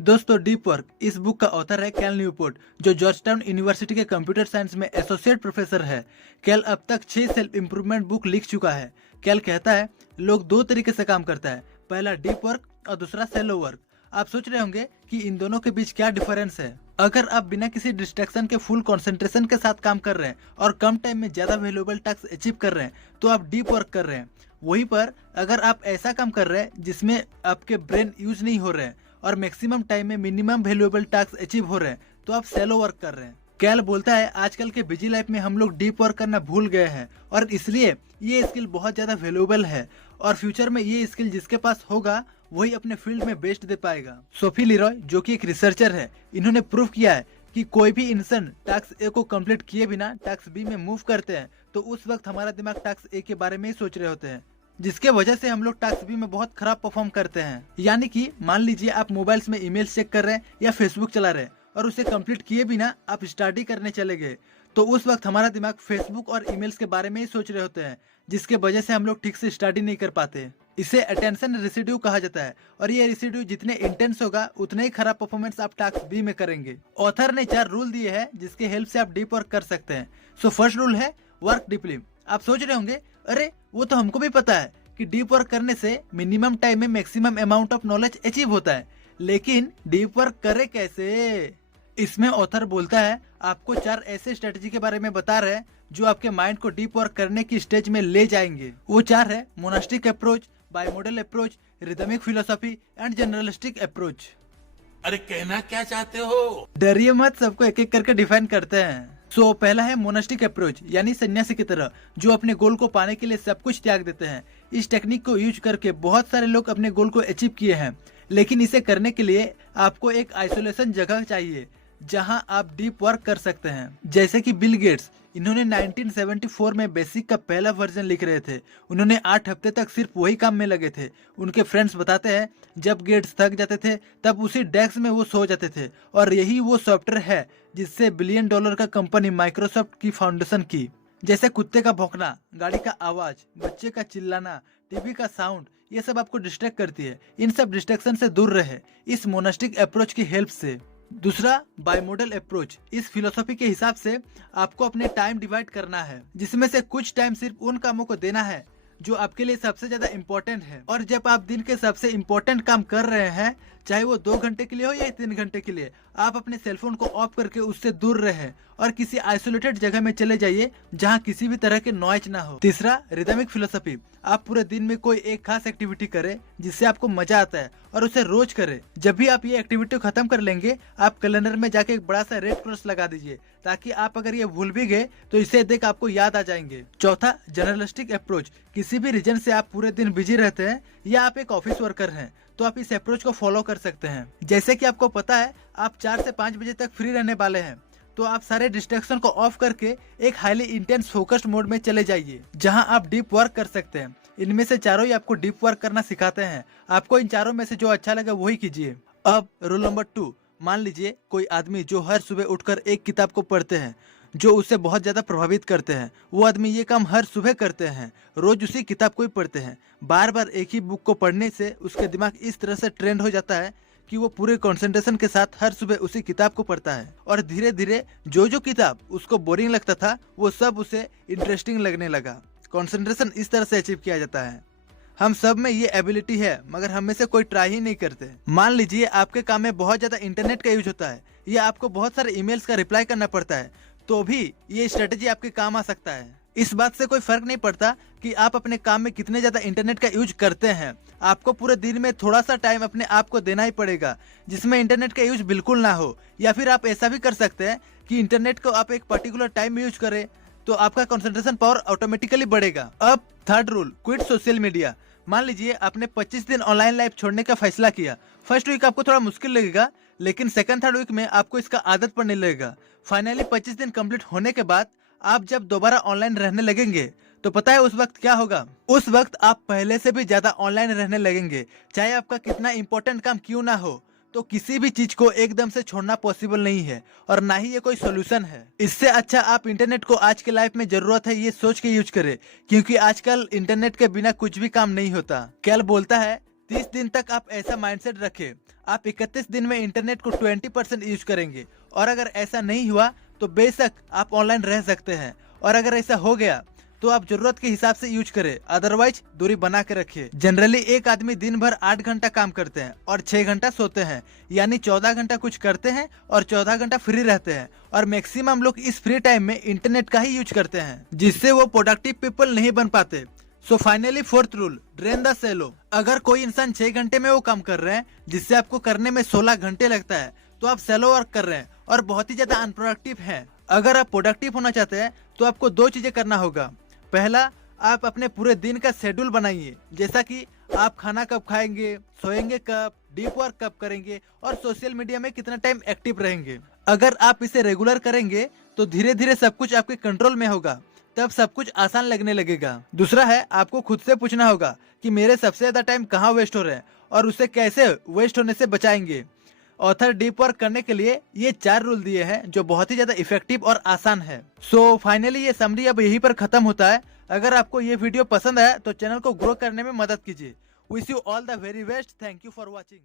दोस्तों, deep work इस book का ऑथर है कैल न्यूपोर्ट, जो जॉर्जटाउन यूनिवर्सिटी के कंप्यूटर साइंस में एसोसिएट प्रोफेसर है। कैल अब तक 6 सेल्फ इम्प्रूवमेंट बुक लिख चुका है। कैल कहता है, लोग दो तरीके से काम करता है, पहला डीप वर्क और दूसरा सेलो वर्क। आप सोच रहे होंगे कि इन दोनों के बीच क्या डिफरेंस है। अगर आप बिना किसी डिस्ट्रैक्शन के फुल कंसंट्रेशन के साथ काम कर रहे हैं और कम टाइम में ज्यादा वैल्यूएबल टास्क अचीव कर रहे हैं, तो आप डीप वर्क कर रहे हैं। वहीं पर अगर आप ऐसा काम कर रहे हैं जिसमें आपके ब्रेन यूज नहीं हो रहे हैं और मैक्सिमम टाइम में मिनिमम वैल्यूएबल टास्क अचीव हो रहे हैं, तो आप सेलो वर्क कर रहे हैं। कैल बोलता है, आजकल के बिजी लाइफ में हम लोग डीप वर्क करना भूल गए हैं और इसलिए ये स्किल बहुत ज्यादा वैल्यूएबल है और फ्यूचर में ये स्किल जिसके पास होगा वही अपने फील्ड में बेस्ट दे पाएगा। सोफी लीरॉय, जो कि एक रिसर्चर है, इन्होंने प्रूव किया है कि कोई भी इंसान टास्क ए को कंप्लीट किए बिना टास्क बी में मूव करते हैं तो उस वक्त हमारा दिमाग टास्क ए के बारे में ही सोच रहे होते हैं, जिसके वजह से हम लोग टास्क बी में बहुत खराब परफॉर्म करते हैं। यानी कि मान लीजिए आप मोबाइल्स में ईमेल चेक कर रहे हैं या फेसबुक चला रहे हैं और उसे कंप्लीट किए बिना आप स्टडी करने चले गए, तो उस वक्त हमारा दिमाग फेसबुक और ईमेल्स के बारे में ही सोच रहे होते हैं, जिसके वजह से हम लोग ठीक से स्टडी नहीं कर पाते। इसे अटेंशन रेसिड्यू कहा जाता है और ये रेसिड्यू जितने इंटेंस होगा उतने ही खराब परफॉर्मेंस आप टास्क बी में करेंगे। ऑथर ने 4 रूल दिए हैं जिसके हेल्प से आप डीप वर्क कर सकते हैं। सो फर्स्ट रूल है वर्क डीपली। आप सोच रहे होंगे, अरे वो तो हमको भी पता है कि डीप वर्क करने से मिनिमम टाइम में maximum amount of knowledge achieve होता है, लेकिन डीप वर्क करे कैसे? इसमें ऑथर बोलता है, आपको 4 ऐसे स्ट्रेटजी के बारे में बता रहे हैं जो आपके माइंड को डीप वर्क करने की स्टेज में ले जाएंगे। वो 4 है monastic approach, bimodal approach, rhythmic philosophy and generalistic approach. अरे कहना क्या चाहते हो? डरिए मत, सबको एक एक करके डिफाइन करते हैं। सो पहला है मोनास्टिक अप्रोच, यानी सन्यासी की तरह, जो अपने गोल को पाने के लिए सब कुछ त्याग देते हैं। इस टेक्निक को यूज करके बहुत सारे लोग अपने गोल को अचीव किए हैं, लेकिन इसे करने के लिए आपको एक आइसोलेशन जगह चाहिए जहां आप डीप वर्क कर सकते हैं। जैसे कि बिल गेट्स, इन्होंने 1974 में बेसिक का पहला वर्जन लिख रहे थे। उन्होंने 8 हफ्ते तक सिर्फ वही काम में लगे थे। उनके फ्रेंड्स बताते हैं, जब गेट्स थक जाते थे तब उसी डेस्क में वो सो जाते थे, और यही वो सॉफ्टवेयर है जिससे $1 बिलियन का कंपनी माइक्रोसॉफ्ट की फाउंडेशन की। जैसे कुत्ते का भौंकना, गाड़ी का आवाज, बच्चे का चिल्लाना, टीवी का साउंड, ये सब आपको डिस्ट्रैक्ट करती है। इन सब डिस्ट्रैक्शन से दूर रहे इस मोनास्टिक अप्रोच की हेल्प से। दूसरा, बायमॉडल अप्रोच। इस फिलोसॉफी के हिसाब से आपको अपने टाइम डिवाइड करना है, जिसमें से कुछ टाइम सिर्फ उन कामों को देना है जो आपके लिए सबसे ज्यादा इम्पोर्टेंट है। और जब आप दिन के सबसे इम्पोर्टेंट काम कर रहे हैं, चाहे वो 2 घंटे के लिए हो या 3 घंटे के लिए, आप अपने सेलफोन को ऑफ करके उससे दूर रहे और किसी आइसोलेटेड जगह में चले जाइए जहां किसी भी तरह के नॉइज ना हो। तीसरा, रिदमिक फिलोसॉफी। आप पूरे दिन में कोई एक खास एक्टिविटी करें जिससे आपको मजा आता है और उसे रोज करें। जब भी आप ये एक्टिविटी खत्म कर लेंगे, आप कैलेंडर में जाके एक बड़ा सा रेड क्रॉस लगा दीजिए, ताकि आप अगर ये भूल भी गए तो इसे देख आपको याद आ जाएंगे। चौथा, जर्नलिस्टिक अप्रोच। किसी भी रीजन से आप पूरे दिन बिजी रहते हैं या आप एक ऑफिस वर्कर हैं, तो आप इस अप्रोच को फॉलो कर सकते हैं। जैसे कि आपको पता है आप 4 से 5 बजे तक फ्री रहने वाले हैं, तो आप सारे डिस्ट्रैक्शन को ऑफ करके एक हाईली इंटेंस फोकस्ड मोड में चले जाइए जहां आप डीप वर्क कर सकते हैं। इनमें से चारों ही आपको डीप वर्क करना सिखाते हैं। आपको इन चारों में से जो अच्छा लगे वही कीजिए। अब रूल नंबर 2। मान लीजिए कोई आदमी जो हर सुबह उठकर एक किताब को पढ़ते हैं जो उसे बहुत ज्यादा प्रभावित करते हैं। वो आदमी ये काम हर सुबह करते हैं, रोज उसी किताब को ही पढ़ते हैं। बार बार एक ही बुक को पढ़ने से उसके दिमाग इस तरह से ट्रेंड हो जाता है कि वो पूरे कंसंट्रेशन के साथ हर सुबह उसी किताब को पढ़ता है, और धीरे धीरे जो जो किताब उसको बोरिंग लगता था वो सब उसे इंटरेस्टिंग लगने लगा। कंसंट्रेशन इस तरह से अचीव किया जाता है। हम सब में ये एबिलिटी है, मगर हम में से कोई ट्राई ही नहीं करते। मान लीजिए आपके काम में बहुत ज्यादा इंटरनेट का यूज होता है या आपको बहुत सारे ईमेल्स का रिप्लाई करना पड़ता है, तो भी ये स्ट्रेटेजी आपके काम आ सकता है। इस बात से कोई फर्क नहीं पड़ता कि आप अपने काम में कितने ज्यादा इंटरनेट का यूज करते हैं। आपको पूरे दिन में थोड़ा सा टाइम अपने आप को देना ही पड़ेगा जिसमें इंटरनेट का यूज बिल्कुल ना हो, या फिर आप ऐसा भी कर सकते हैं कि इंटरनेट को आप एक पर्टिकुलर टाइम में यूज करें, तो आपका कंसंट्रेशन पावर ऑटोमेटिकली बढ़ेगा। अब third rule, quit social media. मान लीजिए आपने 25 दिन ऑनलाइन लाइफ छोड़ने का फैसला किया। फर्स्ट वीक आपको थोड़ा मुश्किल लगेगा, लेकिन सेकंड थर्ड वीक में आपको इसका आदत पड़ने लगेगा। फाइनली 25 दिन कंप्लीट होने के बाद आप जब दोबारा ऑनलाइन रहने लगेंगे, तो पता है उस वक्त क्या होगा? उस वक्त आप पहले से भी ज्यादा ऑनलाइन रहने लगेंगे। चाहे आपका कितना इंपॉर्टेंट काम क्यों ना हो, तो किसी भी चीज को एकदम से छोड़ना पॉसिबल नहीं है और ना ही ये कोई सोल्यूशन है। इससे अच्छा आप इंटरनेट को आज के लाइफ में जरूरत है ये सोच के यूज करें, क्योंकि आजकल इंटरनेट के बिना कुछ भी काम नहीं होता। कैल बोलता है, 30 दिन तक आप ऐसा माइंडसेट रखें। आप 31 दिन में इंटरनेट को 20% यूज करेंगे और अगर ऐसा नहीं हुआ तो बेशक आप ऑनलाइन रह सकते हैं, और अगर ऐसा हो गया तो आप जरूरत के हिसाब से यूज करें, अदरवाइज दूरी बना के रखिए। जनरली एक आदमी दिन भर 8 घंटा काम करते हैं और 6 घंटा सोते हैं, यानी 14 घंटा कुछ करते हैं और 14 घंटा फ्री रहते हैं, और मैक्सिमम लोग इस फ्री टाइम में इंटरनेट का ही यूज करते हैं, जिससे वो प्रोडक्टिव पीपल नहीं बन पाते। So finally fourth rule, drain the shallow. अगर कोई इंसान 6 घंटे में वो काम कर रहे हैं जिससे आपको करने में 16 घंटे लगता है, तो आप सेलो वर्क कर रहे हैं और बहुत ही ज्यादा अनप्रोडक्टिव हैं। अगर आप प्रोडक्टिव होना चाहते हैं तो आपको 2 चीजें करना होगा। पहला, आप अपने पूरे दिन का शेड्यूल बनाइए, जैसा कि आप खाना कब खाएंगे, सोएंगे कब, डीप वर्क कब करेंगे और सोशल मीडिया में कितना टाइम एक्टिव रहेंगे। अगर आप इसे रेगुलर करेंगे तो धीरे धीरे सब कुछ आपके कंट्रोल में होगा, तब सब कुछ आसान लगने लगेगा। दूसरा है, आपको खुद से पूछना होगा कि मेरे सबसे ज्यादा टाइम कहाँ वेस्ट हो रहे हैं और उसे कैसे वेस्ट होने से बचाएंगे। ऑथर डीप वर्क करने के लिए ये 4 रूल दिए हैं जो बहुत ही ज्यादा इफेक्टिव और आसान है। सो फाइनली ये समरी अब यहीं पर खत्म होता है। अगर आपको ये वीडियो पसंद आया तो चैनल को ग्रो करने में मदद कीजिए। Wish you all the very best. Thank you for watching.